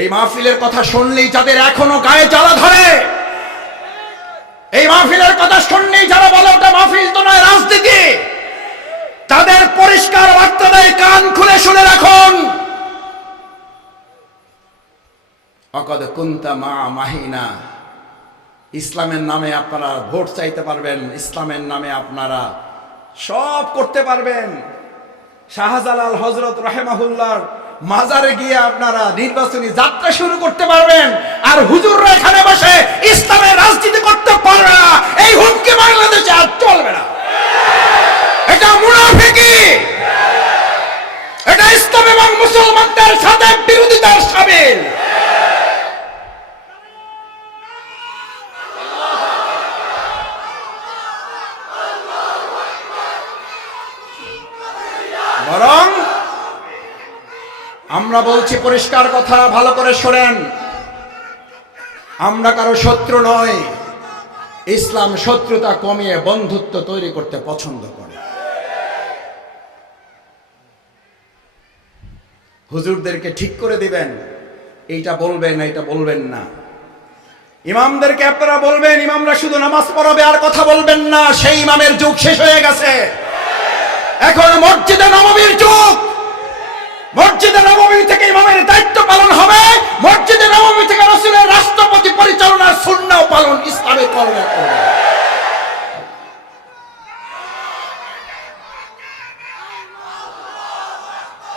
এই মাহফিলের কথা শুনলেই যাদের এখনও গায়ে জ্বালা ধরে, এই মাহফিলের কথা শুনলেই যারা বলে ওটা মাহফিল তো নয়, রাজনীতি, তাদের পরিষ্কার বার্তা দেয়, কান খুলে শুনে রাখুন। অকদ কুন্তা মা মাহিনা, ইসলামের নামে আপনারা ভোট চাইতে পারবেন, ইসলামের নামে আপনারা সব করতে পারবেন। শাহজালাল হজরত রাহেমাহুল্লার মাজারে গিয়ে আপনারা নির্বাচনী যাত্রা শুরু করতে পারবেন। আর হুজুররা এখানে বসে ইসলামের রাজনীতি করতে পারবে না। এই হুমকি বাংলাদেশে আর চলবে না। এটা মুনাফিকি। এটা ইসলাম এবং মুসলমানদের সাথে বিরোধিতার সামিল। বরং আমরা বলছি পরিষ্কার কথা, ভালো করে শোনেন। আমরা কারও শত্রু নয় ইসলাম শত্রুতা কমিয়ে বন্ধুত্ব তৈরি করতে পছন্দ করে। হুজুরদেরকে ঠিক করে দিবেন। এইটা বলবেন এইটা বলবেন না। ইমামদেরকে আপনারা বলবেন, ইমামরা শুধু নামাজ পড়াবে আর কথা বলবেন না। সেই ইমামের যুগ শেষ হয়ে গেছে। এখন মসজিদে নবমীর যুগ। মসজিদে নবমী থেকে ইমামের দায়িত্ব পালন হবে। মসজিদে নবমী থেকে রসুলের রাষ্ট্রপতি পরিচালনার পালন ইসলামে করবে।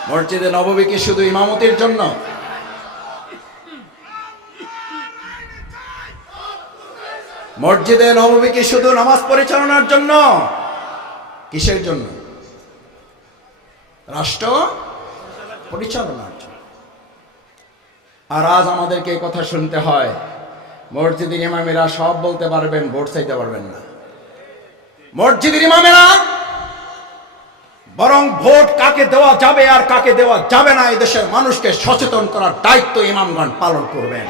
মসজিদে কি শুধু ইমামতির জন্য? মসজিদে কি শুধু নামাজ পরিচালনার জন্য? কিসের জন্য? রাষ্ট্র? পরিচালনার জন্য আর আজ আমাদেরকে এই কথা শুনতে হয়, মসজিদের ইমামেরা সব বলতে পারবেন, ভোট চাইতে পারবেন না। মসজিদের ইমামেরা, বরং ভোট কাকে দেওয়া যাবে আর কাকে দেওয়া যাবে না দেশের মানুষকে সচেতন করার দায়িত্ব ইমামগণ পালন করবেন।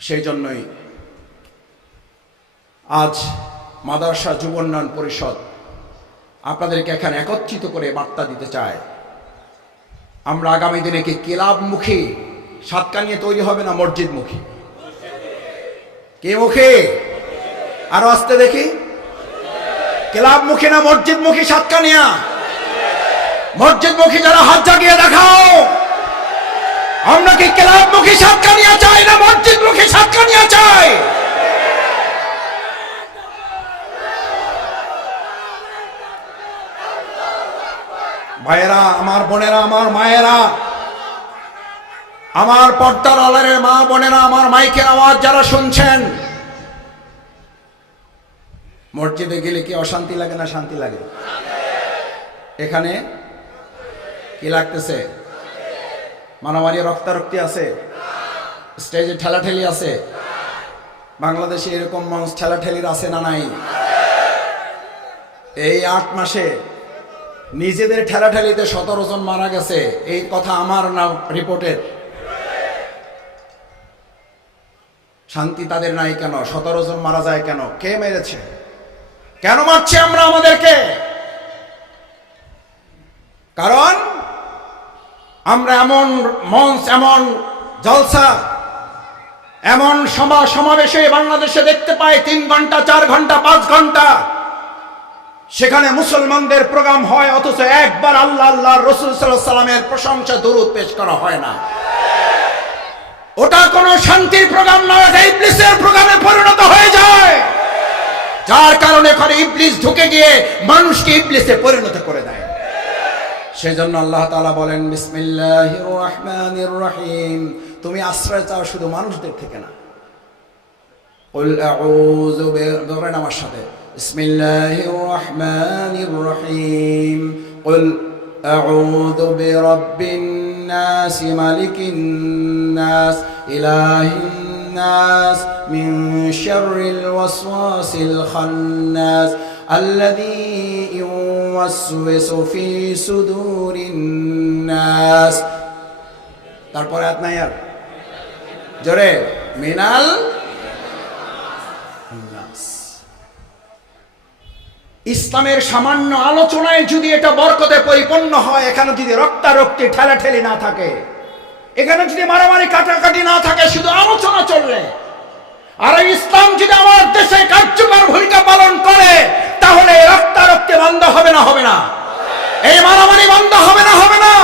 সেই জন্যই আজ মাদারসা যুব উন্নয়ন পরিষদ আপনাদেরকে এখানে একত্রিত করে বার্তা দিতে চায় আমরা আগামী দিনে কি ক্লাবমুখী সাতকা নিয়ে তৈরি হবে না মসজিদমুখী? কে মুখে আরও আসতে দেখি। ক্লাবমুখী না মসজিদমুখী সাতকানিয়া? মসজিদমুখী যারা হাত জাগিয়ে দেখাও। আমরা কি ক্লাবমুখী সাতকানিয়া চাই না মসজিদমুখী সাতকানিয়া চাই? ভাইয়েরা, আমার বোনেরা, আমার মায়েরা, আমার পর্দার আলারের মা বোনেরা, আমার মাইকের আওয়াজ যারা শুনছেন, মসজিদে গেলে কি অশান্তি লাগে না শান্তি লাগে? এখানে কি লাগতেছে? মারামারি, রক্তারক্তি আছে? স্টেজে ঠেলাঠেলি আছে? বাংলাদেশে এরকম মানুষ ঠেলাঠেলির আছে না নাই? এই আট মাসে নিজেদের ঠেলাঠেলিতে সতেরো জন মারা গেছে। এই কথা আমার না রিপোর্টের। শান্তি তাদের নাই কেন? সতেরো জন মারা যায় কেন? কে মেরেছে? কেন মারছে আমরা আমাদেরকে? কারণ আমরা এমন মঞ্চ, এমন জলসা, এমন সমা সমাবেশে বাংলাদেশে দেখতে পাই, তিন ঘণ্টা, চার ঘণ্টা, পাঁচ ঘণ্টা সেখানে মুসলমানদের প্রোগ্রাম হয়, অথচ একবার আল্লাহ আল্লাহ রসুল সাল্লামের প্রশংসা, দরুদ পেশ করা হয় না। ওটা কোনো শান্তির প্রোগ্রাম নয় প্রোগ্রামে পরিণত হয়ে যায়। যার কারণে করে ইবলিস ঢুকে গিয়ে মানুষকে ইবলিসে পরিণত করে দেয়। সেজন্য আল্লাহ তাআলা বলেন, বিসমিল্লাহির রহমানির রহিম। তুমি আশ্রয় চাও শুধু মানুষদের থেকে না। আমার সাথে। بسم الله الرحمن الرحيم قل أعوذ برب الناس ملك الناس إله الناس من شر الوسواس الخناس الذي يوسوس في صدور الناس তারপরে আয়াত নাই আর জোরে মিনাল ইসলামের সামান্য আলোচনায় যদি এটা বরকতে পরিপূর্ণ হয়, এখানে যদি রক্তারক্তি ঠেলাঠেলি না থাকে, এখানে যদি মারামারি কাটাকাটি না থাকে, শুধু আলোচনা চললে আর ইসলাম যদি আমার দেশে কার্যকর ভূমিকা পালন করে, তাহলে রক্তারক্তি বন্ধ হবে না হবে না। এই মারামারি বন্ধ হবে না হবে না।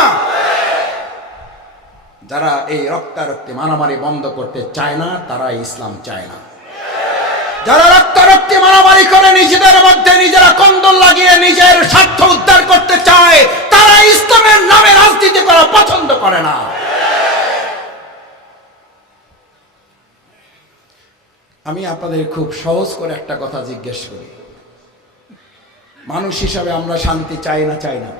যারা এই রক্তারক্তি মারামারি বন্ধ করতে চায় না, তারা ইসলাম চায় না। যারা রক্তারক্তি মারামারি করে নিজেদের মধ্যে নিজেরা কন্দল লাগিয়ে নিজের স্বার্থ উদ্ধার করতে চায়, তারা ইসলামের নামে রাজনীতি করা পছন্দ করে না। আমি আপনাদের খুব সহজ করে একটা কথা জিজ্ঞেস করি। মানুষ হিসাবে আমরা শান্তি চাই না চাই না।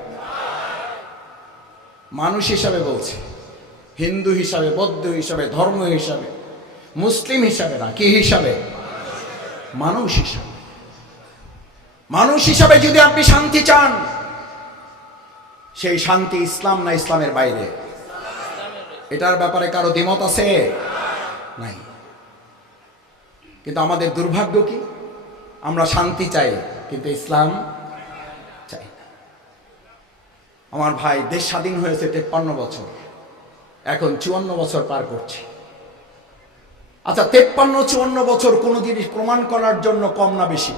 মানুষ হিসাবে বলছি, হিন্দু হিসাবে, বৌদ্ধ হিসাবে, ধর্ম হিসাবে, মুসলিম হিসাবে না, কি হিসাবে? মানুষ হিসাবে। মানুষ হিসাবে যদি আপনি শান্তি চান, সেই শান্তি ইসলাম না ইসলামের বাইরে? এটার ব্যাপারে কারও দ্বিমত আছে? নাই। কিন্তু আমাদের দুর্ভাগ্য কি? আমরা শান্তি চাই, কিন্তু ইসলাম চাই না। আমার ভাই দেশ স্বাধীন হয়েছে তেপ্পান্ন বছর। এখন চুয়ান্ন বছর পার করছি। আচ্ছা তেপ্পান্ন, চুয়ান্ন বছর কোনো জিনিস প্রমাণ করার জন্য কম না বেশি?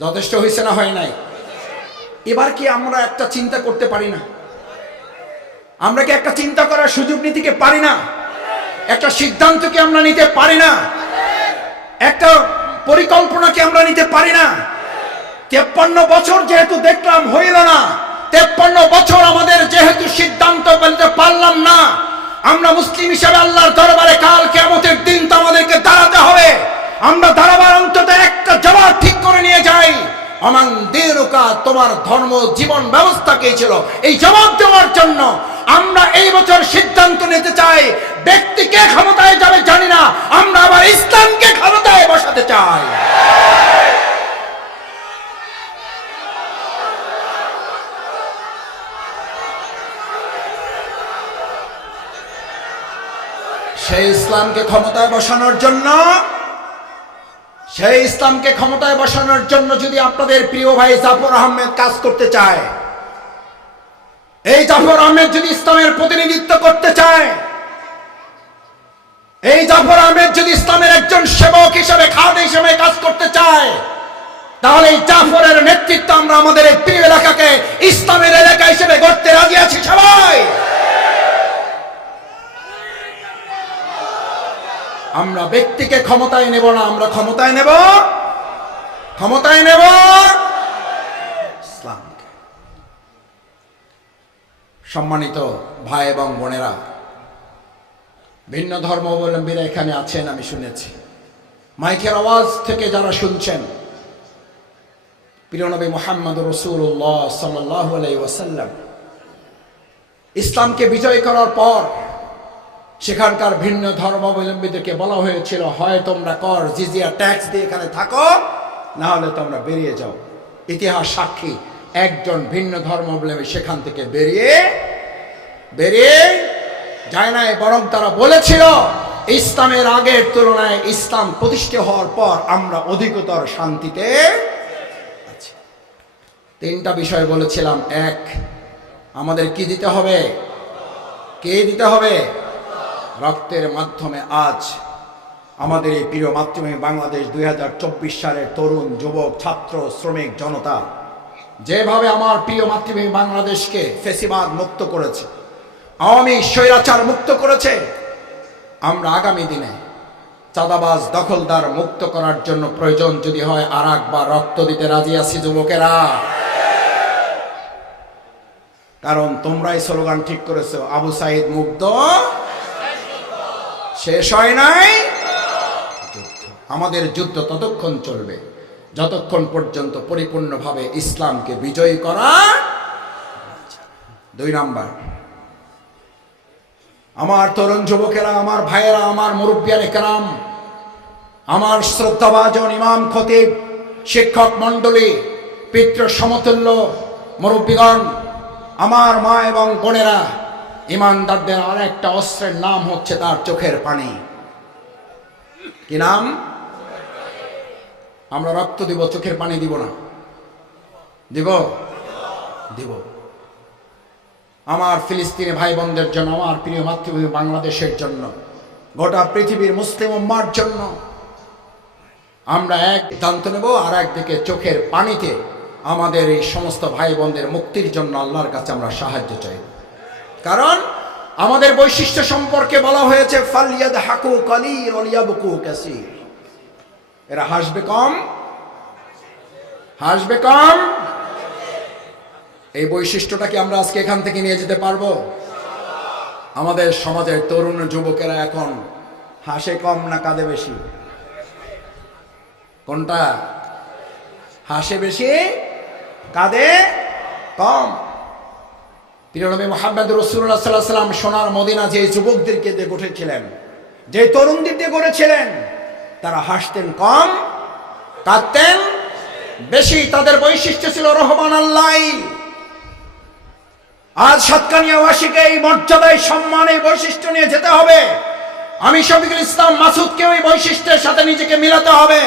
যথেষ্ট হয়েছে না হয় নাই? এবার কি আমরা একটা চিন্তা করতে পারি না? আমরা কি একটা চিন্তা করার সুযোগ নিতে কি পারি না? একটা সিদ্ধান্ত কি আমরা নিতে পারি না? একটা পরিকল্পনা কি আমরা নিতে পারি না? তেপ্পান্ন বছর যেহেতু দেখলাম হইল না, তেপ্পান্ন বছর আমাদের যেহেতু সিদ্ধান্ত বলতে পারলাম না আমরা মুসলিম হিসাবে আল্লাহর দরবারে কাল কেমতের দিন তো আমাদেরকে দাঁড়াতে হবে। আমরা দাঁড়াবার অন্তত একটা জবাব ঠিক করে নিয়ে যাই। অমান দেরুকা, তোমার ধর্ম, জীবন ব্যবস্থা কে ছিল? এই জবাব দেওয়ার জন্য আমরা এই বছর সিদ্ধান্ত নিতে চাই ব্যক্তিকে ক্ষমতায় যাবে জানি না, আমরা আবার ইসলামকে ক্ষমতায় বসাতে চাই। সেই ইসলামকে ক্ষমতায় বসানোর জন্য, সেই ইসলামকে ক্ষমতায় বসানোর জন্য যদি আপনাদের প্রিয় ভাই জাফর আহমেদ কাজ করতে চায়, এই জাফর আহমেদ যদি ইসলামের প্রতিনিধিত্ব করতে চায়, এই জাফর আহমেদ যদি ইসলামের একজন সেবক হিসেবে, খাদ হিসেবে কাজ করতে চায়, তাহলে এই জাফরের নেতৃত্ব আমরা আমাদের এই প্রিয় এলাকাকে ইসলামের এলাকা হিসেবে গড়তে রাজি আছি সবাই। আমরা ব্যক্তিকে ক্ষমতায় নেব না, আমরা ক্ষমতায় নেব। ক্ষমতায় নেব। ইসলামকে। সম্মানিত ভাই এবং বোনেরা, ভিন্ন ধর্মাবলম্বীরা এখানে আছেন, আমি শুনেছি। মাইকের আওয়াজ থেকে যারা শুনছেন প্রিয়নবী মোহাম্মদ রসুল্লাহ সাল্লাহ আলাই ওয়াসাল্লাম, ইসলামকে বিজয় করার পর সেখানকার ভিন্ন ধর্মাবলম্বীদেরকে বলা হয়েছিল, হয় তোমরা কর, জিজিয়া, ট্যাক্স দিয়ে এখানে থাকো না হলে তোমরা বেরিয়ে যাও। ইতিহাস সাক্ষী, একজন ভিন্ন ধর্মাবলম্বী সেখান থেকে বেরিয়ে বেরিয়ে যায় নাই, বরং তারা বলেছিল, ইসলামের আগের তুলনায় ইসলাম প্রতিষ্ঠা হওয়ার পর আমরা অধিকতর শান্তিতে আছি। তিনটা বিষয় বলেছিলাম, এক, আমাদের কি দিতে হবে? কে দিতে হবে? রক্তের মাধ্যমে আজ আমাদের এই প্রিয় মাতৃভূমি বাংলাদেশ দুই হাজার চব্বিশ সালের তরুণ যুবক, ছাত্র, শ্রমিক, জনতা যেভাবে আমার প্রিয় মাতৃভূমি বাংলাদেশকে ফেসিবাদ মুক্ত করেছে, আওয়ামী স্বৈরাচার মুক্ত করেছে, আমরা আগামী দিনে চাঁদাবাজ, দখলদার মুক্ত করার জন্য প্রয়োজন যদি হয় আর বা রক্ত দিতে রাজি আছি যুবকেরা। কারণ তোমরাই স্লোগান ঠিক করেছ, আবু সাইদ মুগ্ধ শেষ হয় নাই? আমাদের যুদ্ধ ততক্ষণ চলবে। যতক্ষণ পর্যন্ত পরিপূর্ণভাবে ইসলামকে বিজয়ী করা দুই নাম্বার। আমার তরুণ যুবকেরা, আমার ভাইয়েরা, আমার মুরব্বিয়ান একরাম আমার শ্রদ্ধাভাজন ইমাম খতিব, শিক্ষক মণ্ডলী, পিতৃ সমতুল্য মুরব্বীগণ, আমার মা এবং বোনেরা ইমানদারদের আর একটা অস্ত্রের নাম হচ্ছে তার চোখের পানি। কি নাম? আমরা রক্ত দিব, চোখের পানি দিব না। দিব? দিব। আমার ফিলিস্তিনি ভাই বোনদের জন্য, আমার প্রিয় মাতৃভূমি বাংলাদেশের জন্য, গোটা পৃথিবীর মুসলিম উম্মার জন্য, আমরা এক দান্ত নেব আর একদিকে চোখের পানিতে আমাদের এই সমস্ত ভাই বোনদের মুক্তির জন্য আল্লাহর কাছে আমরা সাহায্য চাই। কারণ আমাদের বৈশিষ্ট্য সম্পর্কে বলা হয়েছে ফালিয়াদ হাকু কালির কাসির। এরা হাসবে কম? হাসবে কম? এই বৈশিষ্ট্যটা কি আমরা আজকে এখান থেকে নিয়ে যেতে পারব? আমাদের সমাজের তরুণ যুবকেরা এখন হাসে কম না কাঁদে বেশি? কোনটা? হাসে বেশি, কাঁদে কম? প্রিয়নবী মোহাম্মদ রসুল্লাহ সাল্লাহ সাল্লাম সোনার মদিনা যে যুবকদেরকে দিয়ে গঠেছিলেন যে তরুণদের দিয়ে গড়েছিলেন, তারা হাসতেন কম, কাঁদতেন বেশি, তাদের বৈশিষ্ট্য ছিল রহমান আল্লাহ। আজ সাতকানিয়াবাসীকে এই মর্যাদায় সম্মান, এই বৈশিষ্ট্য নিয়ে যেতে হবে। আমি শফিকুল ইসলাম মাসুদকে ওই বৈশিষ্ট্যের সাথে নিজেকে মিলাতে হবে।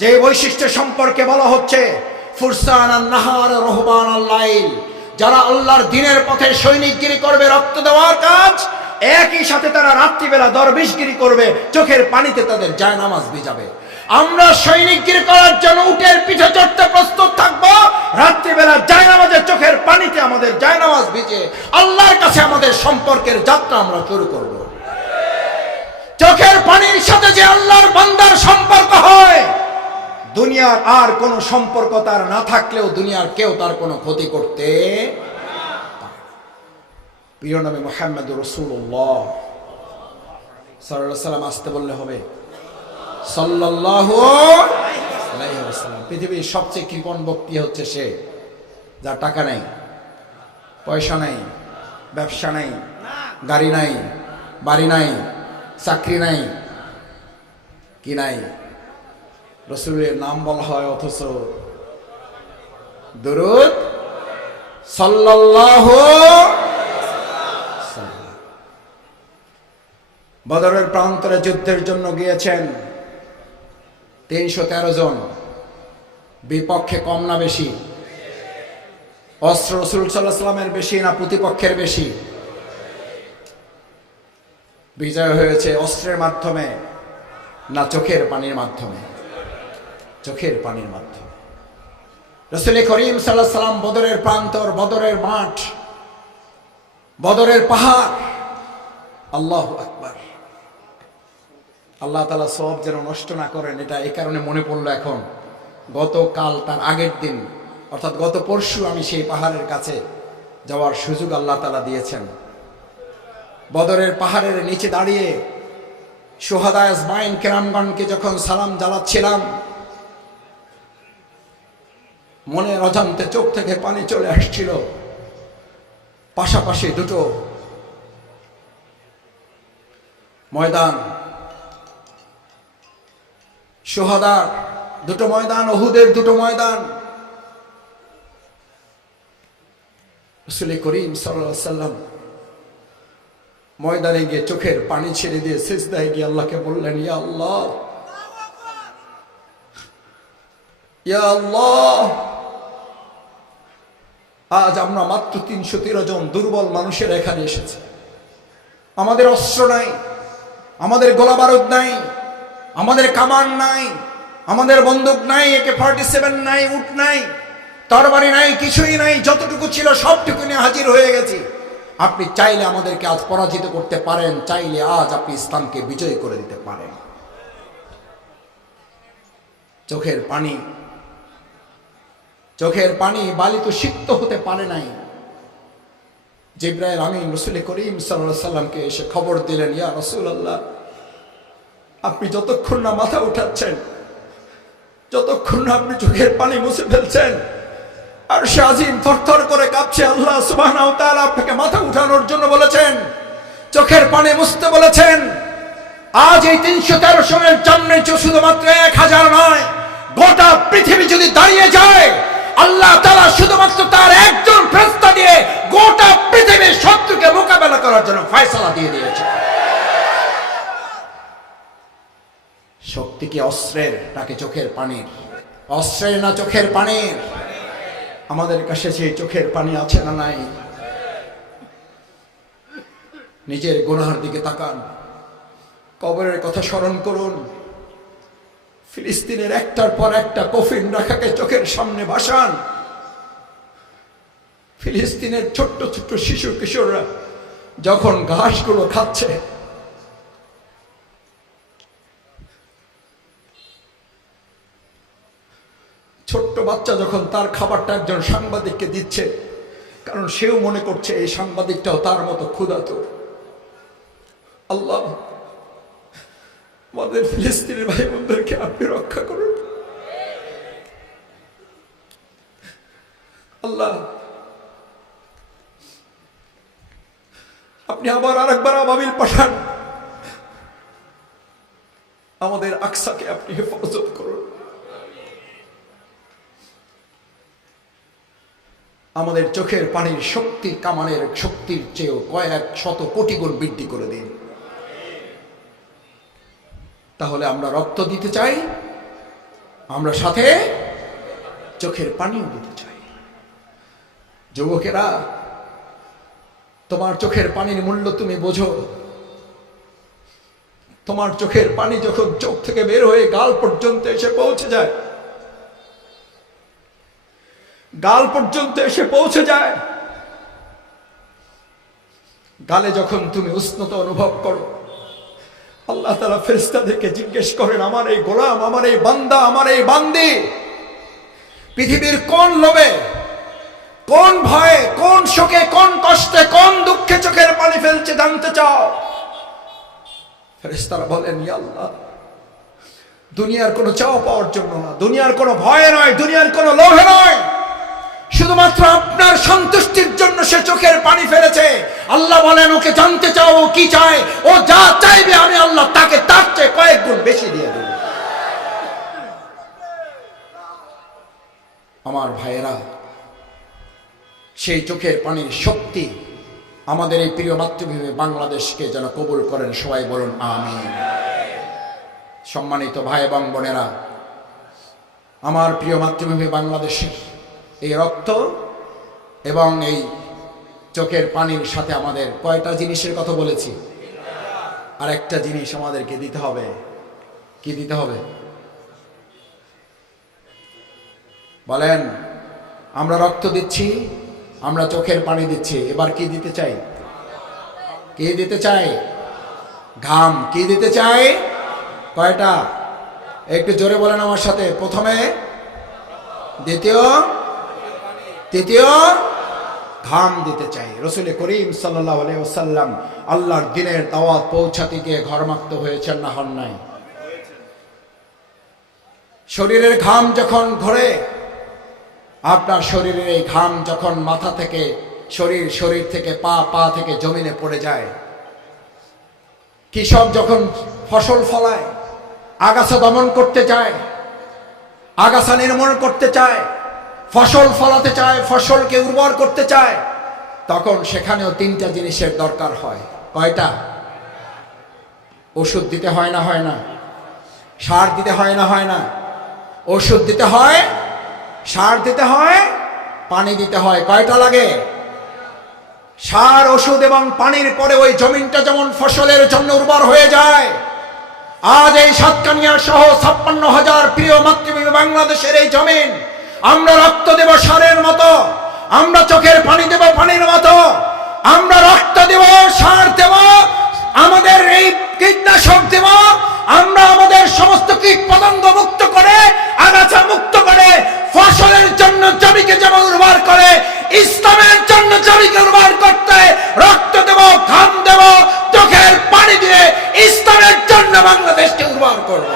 যে বৈশিষ্ট্য সম্পর্কে বলা হচ্ছে, ফুরসান নাহার রহমান আল্লাইল যারা আল্লাহর দিনের পথে সৈনিকগিরি করবে, রক্ত দেওয়ার কাজ, একই সাথে তারা রাত্রিবেলা দরবেশগিরি করবে, চোখের পানিতে তাদের জায়নামাজ ভিজাবে। আমরা সৈনিকগিরি করার জন্য উটের পিঠে চড়তে প্রস্তুত থাকব, রাত্রিবেলা জায়নামাজের চোখের পানিতে আমাদের জায়নামাজ ভিজে, আল্লাহর কাছে আমাদের সম্পর্কের যাত্রা আমরা শুরু করব। চোখের পানির সাথে যে আল্লাহর বান্দার সম্পর্ক হয় দুনিয়ার আর কোনো সম্পর্ক তার না থাকলেও দুনিয়ার কেউ তার কোনো ক্ষতি করতে প্রিয় নবী মোহাম্মদ রসুল্লাহ সাল্লাম আসতে বললে হবে আলাইহি পৃথিবীর সবচেয়ে কৃপণ ব্যক্তি হচ্ছে সে, যার টাকা নেই, পয়সা নেই, ব্যবসা নেই, গাড়ি নাই, বাড়ি নাই, চাকরি নাই, কি নাই? রসুলের নাম বলা হয়, অথচ দরুদ সাল্লাম। বদরের প্রান্তরে যুদ্ধের জন্য গিয়েছেন তিনশো তেরো জন, বিপক্ষে কম না বেশি। অস্ত্র রসুল সাল্লাহ সাল্লামের বেশি না প্রতিপক্ষের বেশি। বিজয় হয়েছে অস্ত্রের মাধ্যমে না চোখের পানির মাধ্যমে। চোখের পানির মাধ্যমে। রসুল করিম সাল্লাহ সাল্লাম বদরের প্রান্তর, বদরের মাঠ, বদরের পাহাড়। আল্লাহ আকবার। আল্লাহ তালা সব যেন নষ্ট না করেন, এটা এই কারণে মনে পড়ল এখন। গতকাল তার আগের দিন, অর্থাৎ গত পরশু আমি সেই পাহাড়ের কাছে যাওয়ার সুযোগ আল্লাহ তালা দিয়েছেন। বদরের পাহাড়ের নিচে দাঁড়িয়ে সোহাদায় মাইন কেরামগণকে যখন সালাম জ্বালাচ্ছিলাম মনের অজান্তে চোখ থেকে পানি চলে আসছিল। পাশাপাশি দুটো ময়দান। সোহাদার দুটো ময়দান, ওহুদের দুটো ময়দান। রসুল করিম সাল্লাম ময়দানে গিয়ে চোখের পানি ছেড়ে দিয়ে শেষদায় গিয়ে আল্লাহকে বললেন, ইয়া আল্লাহ ইয়া আল্লাহ আজ আমরা মাত্র তিনশো তেরো জন দুর্বল মানুষের এখানে এসেছে। আমাদের অস্ত্র নাই, আমাদের গোলা বারুদ নাই, আমাদের কামান নাই, আমাদের বন্দুক নাই একে ফর্টি সেভেন নাই উঠ নাই, তরবারি নাই, কিছুই নাই, যতটুকু ছিল সবটুকু নিয়ে হাজির হয়ে গেছি। আপনি চাইলে আমাদেরকে আজ পরাজিত করতে পারেন, চাইলে আজ আপনি ইসলামকে বিজয় করে দিতে পারেন। চোখের পানি চোখের পানি বালিত সিক্ত হতে পারে নাই। জিব্রাইল আমিন রসুল করিম সাল্লামকে এসে খবর দিলেন, ইয়া রসুল আল্লাহ আপনি যতক্ষণ না মাথা উঠাচ্ছেন, যতক্ষণ না আপনি চোখের পানি মুছে ফেলছেন, আর সে আজিম থরথর করে কাঁপছে, আল্লাহ সুবাহ আপনাকে মাথা উঠানোর জন্য বলেছেন, চোখের পানি মুছতে বলেছেন। আজ এই তিনশো তেরো সনের জন্মে শুধুমাত্র এক হাজার নয়, গোটা পৃথিবী যদি দাঁড়িয়ে যায় আল্লাহ তালা শুধুমাত্র তার একজন ফেরস্তা দিয়ে গোটা পৃথিবীর শত্রুকে মোকাবেলা করার জন্য ফয়সালা দিয়ে দিয়েছে। শক্তি কি অস্ত্রের নাকি চোখের পানির? অস্ত্রের না চোখের পানির? আমাদের কাছে সেই চোখের পানি আছে না নাই? নিজের গুনার দিকে তাকান। কবরের কথা স্মরণ করুন। ফিলিস্তিনের একটার পর একটা কফিন রাখাকে চোখের সামনে ভাসান। ফিলিস্তিনের ছোট্ট ছোট্ট শিশু কিশোররা যখন ঘাসগুলো খাচ্ছে, ছোট্ট বাচ্চা যখন তার খাবারটা একজন সাংবাদিককে দিচ্ছে, কারণ সেও মনে করছে এই সাংবাদিকটাও তার মতো ক্ষুধাত আল্লাহ আমাদের ফিলিস্তিনের ভাই বোনদেরকে আপনি রক্ষা করুন। আল্লাহ, আপনি আবার আরেকবার আবাবিল পাঠান। আমাদের আকসাকে আপনি হেফাজত করুন। আমাদের চোখের পানির শক্তি কামানের শক্তির চেয়েও কয়েক শত কোটি গুণ বৃদ্ধি করে দিন। তাহলে আমরা রক্ত দিতে চাই, আমরা সাথে চোখের পানিও দিতে চাই। যুবকেরা, তোমার চোখের পানির মূল্য তুমি বোঝো। তোমার চোখের পানি যখন চোখ থেকে বের হয়ে গাল পর্যন্ত এসে পৌঁছে যায়, গাল পর্যন্ত এসে পৌঁছে যায়, গালে যখন তুমি উষ্ণতা অনুভব করো আল্লাহ তালা ফেরিস্তাদেরকে জিজ্ঞেস করেন, আমার এই গোলাম, আমার এই বান্দা, আমার এই বান্দি, পৃথিবীর কোন লোভে, কোন ভয়ে, কোন শোকে, কোন কষ্টে, কোন দুঃখে চোখের পানি ফেলছে জানতে চাও? ফেরেস্তারা বলেন, "ইয়া আল্লাহ, দুনিয়ার কোনো চাওয়া পাওয়ার জন্য না, দুনিয়ার কোনো ভয়ে নয়, দুনিয়ার কোনো লোভে নয়। শুধুমাত্র আপনার সন্তুষ্টির জন্য সে চোখের পানি ফেলেছে। আল্লাহ বলেন, ওকে জানতে চাও, ও কি চায়? ও যা চাইবে, আমি আল্লাহ তাকে তার চেয়ে কয়েক গুণ বেশি দিয়ে দেব। আমার ভাইয়েরা, সেই চোখের পানির শক্তি আমাদের এই প্রিয় মাতৃভূমি বাংলাদেশকে যেন কবুল করেন। সবাই বলুন আমি সম্মানিত ভাই এবং বোনেরা, আমার প্রিয় মাতৃভূমি বাংলাদেশের এই রক্ত এবং এই চোখের পানির সাথে আমাদের কয়টা জিনিসের কথা বলেছি? আর একটা জিনিস আমাদেরকে দিতে হবে। কি দিতে হবে? বলেন, আমরা রক্ত দিচ্ছি, আমরা চোখের পানি দিচ্ছি, এবার কি দিতে চাই? কে দিতে চাই? ঘাম। কি দিতে চাই? কয়টা? একটু জোরে বলেন আমার সাথে। প্রথমে, দ্বিতীয় তৃতীয় ঘাম দিতে চাই। রসুল করিম সাল্লাহ ওসাল্লাম আল্লাহর দিনের দাওয়াত পৌঁছাতে গিয়ে ঘরমাক্ত হয়েছেন না, হন নাই। শরীরের ঘাম যখন ঘরে, আপনার শরীরের এই ঘাম যখন মাথা থেকে, শরীর শরীর থেকে পা পা থেকে জমিনে পড়ে যায়, কৃষক যখন ফসল ফলায়, আগাছা দমন করতে চায়, আগাছা নির্মূল করতে চায় ফসল ফলাতে চায়, ফসলকে উর্বর করতে চায়, তখন সেখানেও তিনটা জিনিসের দরকার হয়। কয়টা? ওষুধ দিতে হয় না হয় না? সার দিতে হয় না হয় না? ওষুধ দিতে হয়, সার দিতে হয়, পানি দিতে হয়। কয়টা লাগে? সার, ওষুধ এবং পানির পরে ওই জমিনটা যেমন ফসলের জন্য উর্বর হয়ে যায়, আজ এই সাতকানিয়া সহ ছাপ্পান্ন হাজার প্রিয় মাতৃভূমি বাংলাদেশের এই জমিন আমরা রক্ত দেব সারের মতো, আমরা চোখের পানি দেব পানির মতো, আমরা রক্ত দেব, সার দেব, আমাদের এই কীটনাশক দেব, আমরা আমাদের সমস্ত কীট পতঙ্গ মুক্ত করে, আগাছা মুক্ত করে, ফসলের জন্য জমিকে যেমন উর্বর করে, ইসলামের জন্য জমিকে উর্বর করতে রক্ত দেব, ঘাম দেব, চোখের পানি দিয়ে ইসলামের জন্য বাংলাদেশকে উর্বর করব।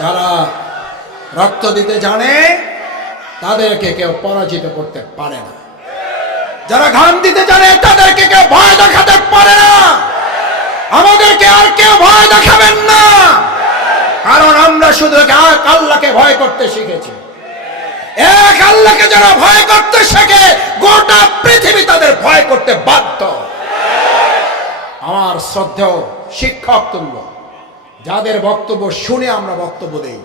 যারা রক্ত দিতে জানে, তাদেরকে কেউ পরাজিত করতে পারে না। যারা ঘাম দিতে জানে, তাদেরকে কেউ ভয় দেখাতে পারে না। আমাদেরকে আর কেউ ভয় দেখাবেন না। কারণ আমরা শুধু এক আল্লাহকে ভয় করতে শিখেছি। এক আল্লাহকে যারা ভয় করতে শেখে, গোটা পৃথিবী তাদের ভয় করতে বাধ্য। আমার শ্রদ্ধেয় শিক্ষক তুল্য যাদের বক্তব্য শুনে আমরা বক্তব্য দেই,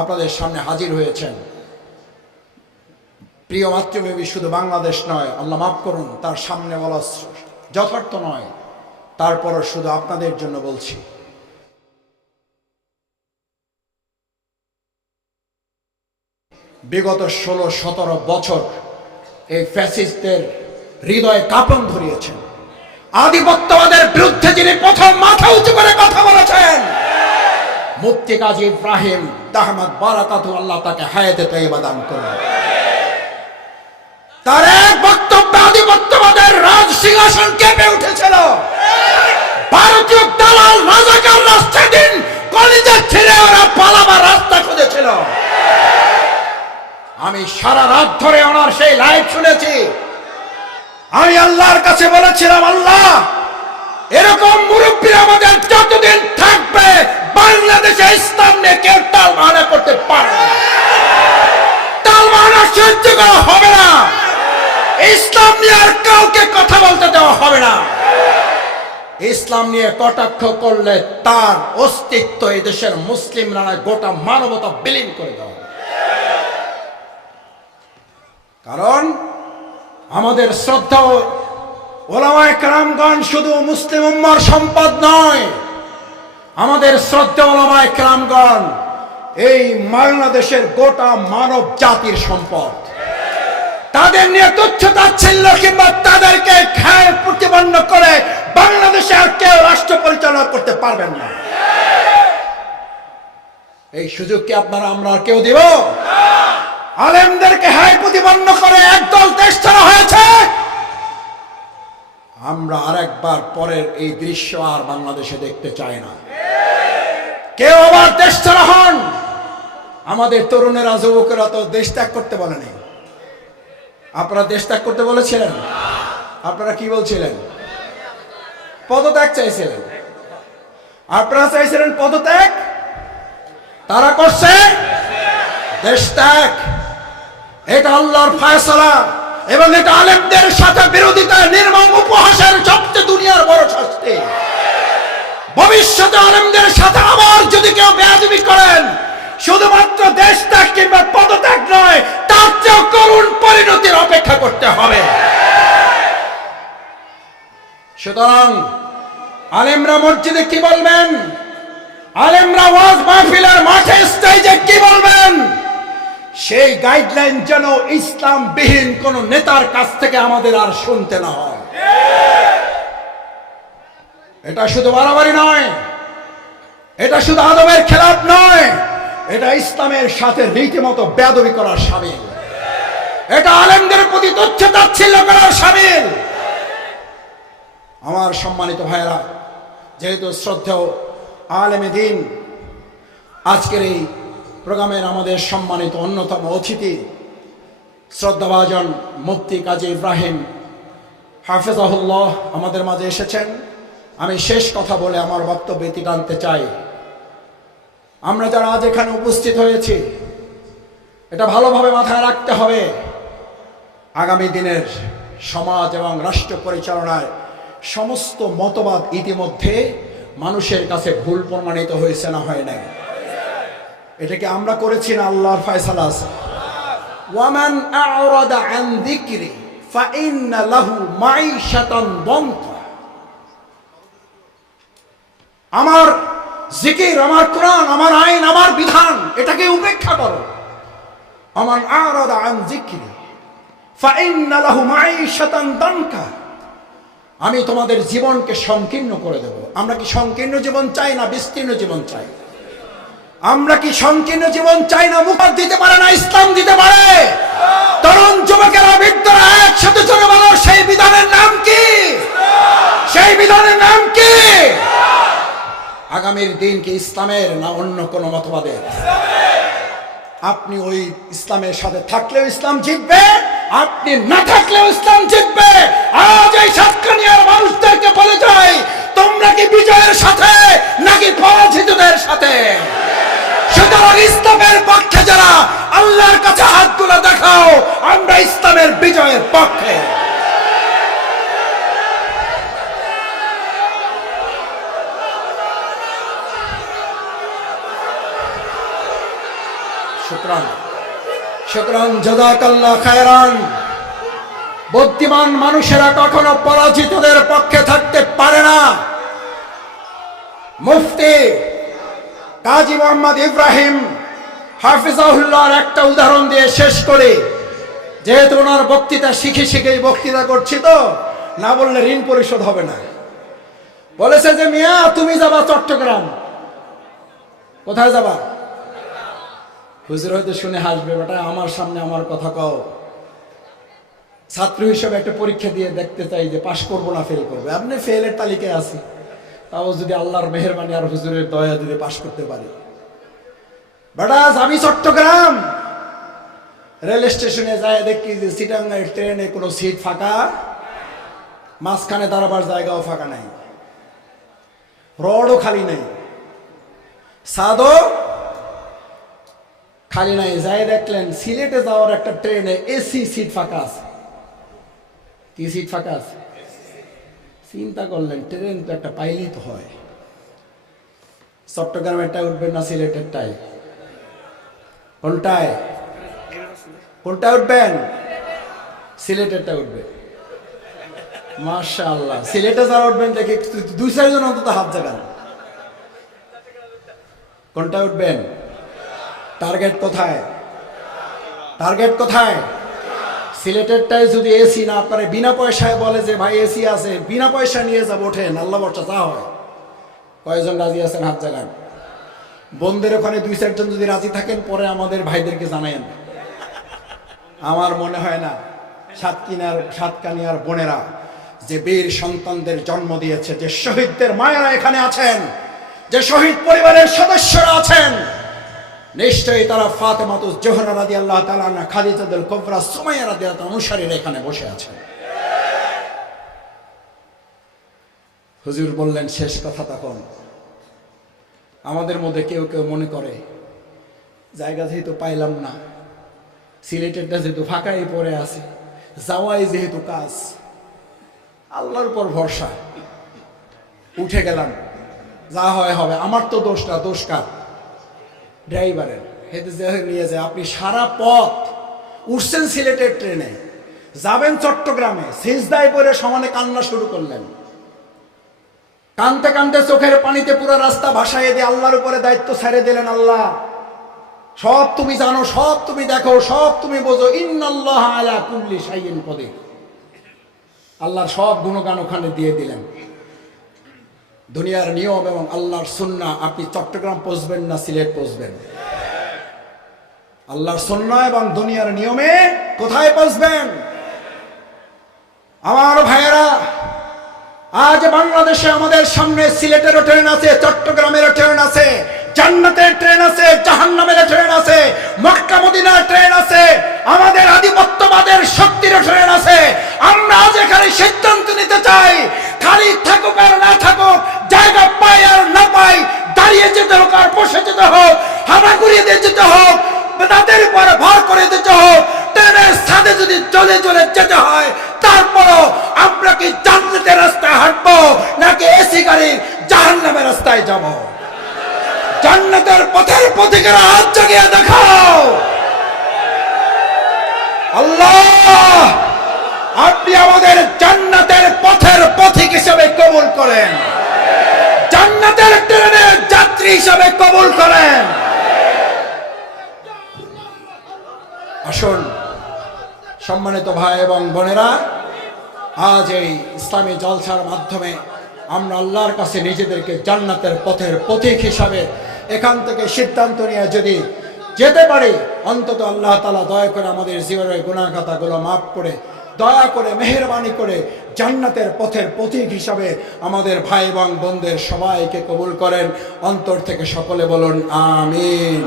আপনাদের সামনে হাজির হয়েছেন। প্রিয় মাতৃভূমি শুধু বাংলাদেশ নয়, আল্লাহ মাফ করুন, তার সামনে বলা যথার্থ নয়, তারপরও শুধু আপনাদের জন্য বলছি। বিগত ষোলো, সতেরো বছর এই ফ্যাসিস্টদের হৃদয়ে কাঁপন ধরিয়েছেন। আধিপত্যবাদের বিরুদ্ধে যিনি প্রথম মাথা উঁচু মুফতি কাজী ইব্রাহিম দাহমাদ বারাকাতু আল্লাহ তাকে হায়াতে তৈবা দান করুন। তার এক বক্তব্যে আধিপত্যবাদের রাজ সিংহাসন কেঁপে উঠেছিল। ভারতীয় দালাল রাজাকার রাস্তা দিন কলেজে ছেড়ে ওরা পালাবার রাস্তা খুঁজেছিল। আমি সারা রাত ধরে ওনার সেই লাইভ শুনেছি। আমি আল্লাহর কাছে বলেছিলাম, আল্লাহ, এরকম মুরব্বী আমাদের যতদিন থাকবে বাংলাদেশে ইসলাম নিয়ে কেউ তাল মানা করতে পারবে না। তাল মানা সহ্য করা হবে না। ইসলাম নিয়ে আর কাউকে কথা বলতে দেওয়া হবে না। ইসলাম নিয়ে কটাক্ষ করলে তার অস্তিত্ব এই দেশের মুসলিমরা নয়, গোটা মানবতা বিলীন করে দেওয়া। কারণ আমাদের শ্রদ্ধা ওলামায় কারামগণ শুধু মুসলিম উম্মার সম্পদ নয় আমাদের শ্রদ্ধা ওলামায় কারামগণ এই বাংলাদেশের গোটা মানব জাতির সম্পদ। তাদের নিয়ে তুচ্ছ তাচ্ছিল্য কিংবা তাদেরকে খায় প্রতিপন্ন করে বাংলাদেশে আর কেউ রাষ্ট্র পরিচালনা করতে পারবেন না। এই সুযোগ কি আপনারা আমরা কেউ দিব? আলেমদেরকে হায় প্রতিপন্ন করে একদল দেশ ছাড়া হয়েছে? আমরা আরেকবার পরের এই দৃশ্য আর বাংলাদেশে দেখতে চাই না। কেউ আবার দেশ ছাড়া হন। আমাদের তরুণেরা, যুবকেরা তো দেশ ত্যাগ করতে বলেনি আপনারা দেশ ত্যাগ করতে বলেছিলেন? আপনারা কি বলছিলেন? পদত্যাগ চাইছিলেন। আপনারা চাইছিলেন পদত্যাগ? তারা করছে দেশ ত্যাগ। এটা আল্লাহর ফায়সালা এবং এটা আলেমদের সাথে বিরোধিতা নির্মম উপহাসের সবচেয়ে দুনিয়ার বড় শাস্তি। ভবিষ্যতে আলেমদের সাথে আবার যদি কেউ বেয়াদবি করেন, শুধুমাত্র দেশ ত্যাগ কিংবা পদত্যাগ নয়, তার চেয়েও করুণ পরিণতির অপেক্ষা করতে হবে। সুতরাং আলেমরা মসজিদে কি বলবেন? আলেমরা ওয়াজ মাহফিলের মাঠে স্টেজে কি বলবেন? সেই গাইডলাইন যেন ইসলাম বিহীন কোন নেতার কাছ থেকে আমাদের আর শুনতে না হয়। এটা শুধু বাড়াবাড়ি নয়। এটা শুধু আদমের খেলাপ নয়। এটা ইসলামের সাথে রীতিমতো বেদবি করার সামিল। এটা আলেমদের প্রতি তুচ্ছ তাচ্ছিল্য করার সামিল। আমার সম্মানিত ভাইয়েরা, যেহেতু শ্রদ্ধেয় আলেমে দিন, আজকের এই প্রোগ্রামের আমাদের সম্মানিত অন্যতম অতিথি, শ্রদ্ধাভাজন মুফতি কাজী ইব্রাহিম হাফেজাহুল্লাহ আমাদের মাঝে এসেছেন। আমি শেষ কথা বলে আমার বক্তব্য টানতে চাই। আমরা যারা আজ এখানে উপস্থিত হয়েছি, এটা ভালোভাবে মাথায় রাখতে হবে। আগামী দিনের সমাজ এবং রাষ্ট্র পরিচালনায় সমস্ত মতবাদ ইতিমধ্যে মানুষের কাছে ভুল প্রমাণিত হয়েছে না হয় নাই। এটাকে আমরা করেছি না আল্লাহর ফয়সালা ওয়ামান আ'রাদা আন যিকরি, ফাইন্না লাহু মাঈশাতান দনকা আমার জিকির, আমার কোরআন, আমার আইন, আমার বিধান, এটাকে উপেক্ষা করো। আমার আ'রাদা আন দনকা। আমি তোমাদের জীবনকে সংকীর্ণ করে দেব। আমরা কি সংকীর্ণ জীবন চাই না বিস্তীর্ণ জীবন চাই? আমরা কি সংকীর্ণ জীবন চাই না মুখ দিতে পারে না, ইসলাম দিতে পারে? তরুণ যুবকেরা, বৃদ্ধরা একসাথে চলে বলো, সেই বিধানের নাম কি? সেই বিধানের নাম কি? আগামীর দিন কি ইসলামের না অন্য কোন মতবাদের? আপনি ওই ইসলামের সাথে থাকলেও ইসলাম জিতবে, আপনি না থাকলেও ইসলাম জিতবে। আজ এই সাতকানিয়ার মানুষদেরকে বলে যাই, তোমরা কি বিজয়ের সাথে নাকি পরাজিতদের সাথে? সুতরাং ইসলামের পক্ষে যারা আল্লাহর কাছে হাত তুলে দেখাও, আমরা ইসলামের বিজয়ের পক্ষে। শুক্রান শুক্রান খায়রান। বুদ্ধিমান মানুষেরা কখনো পরাজিতদের পক্ষে থাকতে পারে না। মুফতি কাজী মোহাম্মদ ইব্রাহিম হাফিজাহুল্লাহর একটা উদাহরণ দিয়ে শেষ করে। যেহেতু ওনার বক্তৃতা শিখে শিখে বক্তৃতা করছি তো, না বললে ঋণ পরিশোধ হবে না। বলেছে যে, মিয়া, তুমি যাবা চট্টগ্রাম। কোথায় যাবা? হুজুর হয়তো শুনে হাসবে, বেটা, আমার সামনে আমার কথা কও। ছাত্র হিসেবে একটা পরীক্ষা দিয়ে দেখতে চাই যে পাশ করব না ফেল করব। আপনি ফেলের তালিকায় আছি। তাও যদি আল্লাহর মেহরবানি আর হুজুরের দয়া যদি পাশ করতে পারি। বেটা আমি চট্টগ্রাম রেল স্টেশনে যায় দেখি যে সিটাঙ্গাই ট্রেনে কোনো সিট ফাঁকা। মাঝখানে দাঁড়াবার জায়গাও ফাঁকা নাই। রডও খালি নেই। সাদও খালি নাই, যাই দেখলেন, সিলেটে যাওয়ার একটা ট্রেনে এসি সিট ফাঁকা আছে। কি সিট ফাঁকা আছে? চিন্তা করলেন, ট্রেন তো একটা পাইলেই তো হয়। চট্টগ্রামেরটা উঠবেন না সিলেটেরটাই কোনটায়? কোনটায় উঠবেন? সিলেটেরটা উঠবে মাশাআল্লাহ, সিলেটে যারা উঠবেন, দেখে দুই চারজন অন্তত হাত জাগান। কোনটায় উঠবেন? টার্গেট কোথায়? টার্গেট কোথায়? সিলেটেরটাই যদি এসি না পারে, বিনা পয়সায় বলে যে, ভাই এসি আছে। বিনা পয়সা নিয়ে যাব, ওঠেন, আল্লাহ বর্ষা চা হয়। কয়েকজন রাজি আছেন হাত জাগান? বোনদের ওখানে দুই চারজন যদি রাজি থাকেন, পরে আমাদের ভাইদেরকে জানায়েন। আমার মনে হয় না, সাতকিনার, সাতকানিয়ার বোনেরা যে বীর সন্তানদের জন্ম দিয়েছে, যে শহীদদের মায়েরা এখানে আছেন, যে শহীদ পরিবারের সদস্যরা আছেন নিশ্চয়ই তারা ফাতেমাতু জোহরা রাদি আল্লাহ তালা খাদিজাদুল কবরা সুমাইয়া রাদি অনুসারীরা এখানে বসে আছেন। হুজুর বললেন, শেষ কথা তখন। আমাদের মধ্যে কেউ কেউ মনে করে, জায়গা যেহেতু পাইলাম না, সিলেটেরটা যেহেতু ফাঁকাই পড়ে আছে, যাওয়াই যেহেতু কাজ, আল্লাহর উপর ভরসা। উঠে গেলাম, যা হয় হবে। আমার তো দোষটা, দোষ কার? ড্রাইভারের। নিয়ে যায় আপনি সারা পথ উঠছেন সিলেটের ট্রেনে, যাবেন চট্টগ্রামে, সিজদায় পরে সমানে কান্না শুরু করলেন। কানতে কানতে চোখের পানিতে পুরো রাস্তা ভাসাইয়ে দিয়ে আল্লাহর উপরে দায়িত্ব ছেড়ে দিলেন আল্লাহ। সব তুমি জানো, সব তুমি দেখো, সব তুমি বোঝো, ইন্নাল্লাহ আলা কুল্লি শাইইন কদির। আল্লাহর সব গুণগান ওখানে দিয়ে দিলেন। দুনিয়ার নিয়ম এবং আল্লাহর সুন্না আপনি চট্টগ্রাম পৌঁছবেন না, সিলেট পৌঁছবেন? আল্লাহর সন্না এবং দুনিয়ার নিয়মে কোথায় পৌঁছবেন? আমার ভাইয়েরা, আজ বাংলাদেশে আমাদের সামনে সিলেটেরও ট্রেন আছে, চট্টগ্রামেরও ট্রেন আছে। জান্নাতের ট্রেন আছে, জাহান্নামের ট্রেন আছে, মক্কা মদিনার ট্রেন আছে, আমাদের আধিপত্যবাদের শক্তির ট্রেন আছে। আমরা আজ এখানে সিদ্ধান্ত নিতে চাই, খালি থাকুক আর না থাকুক, জায়গা পাই আর না পাই, দাঁড়িয়ে যেতে হোক আর বসে যেতে হোক হানা ঘুরিয়ে দিয়ে যেতে হোক, তাদের উপর ভর করে দিতে হোক, ট্রেনের সাথে যদি চলে চলে যেতে হয়, তারপরও আমরা কি জান্নাতের রাস্তায় হাঁটবো, নাকি এসি গাড়ির জাহান্নামের রাস্তায় যাব? জান্নাতের পথের পথিকেরা হাত জাগিয়ে দেখাও। আল্লাহ, আপনি আমাদের জান্নাতের পথের পথিক হিসেবে কবুল করেন। জান্নাতের ট্রেনের যাত্রী হিসেবে কবুল করেন। আসুন, সম্মানিত ভাই এবং বোনেরা, আজ এই ইসলামী জলসার মাধ্যমে আমরা আল্লাহর কাছে নিজেদেরকে জান্নাতের পথের পথিক হিসাবে এখান থেকে সিদ্ধান্ত নিয়ে যদি যেতে পারি অন্তত আল্লাহ তালা দয়া করে আমাদের জীবনের গুণাখাতাগুলো মাফ করে দয়া করে মেহরবানি করে জান্নাতের পথের পথিক হিসাবে আমাদের ভাই এবং বোনদের সবাইকে কবুল করেন অন্তর থেকে সকলে বলুন আমিন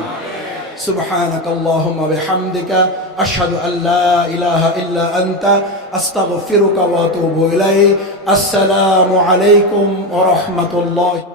سبحانك اللهم وبحمدك أشهد أن لا إله إلا أنت أستغفرك وأتوب إليك السلام عليكم ورحمة الله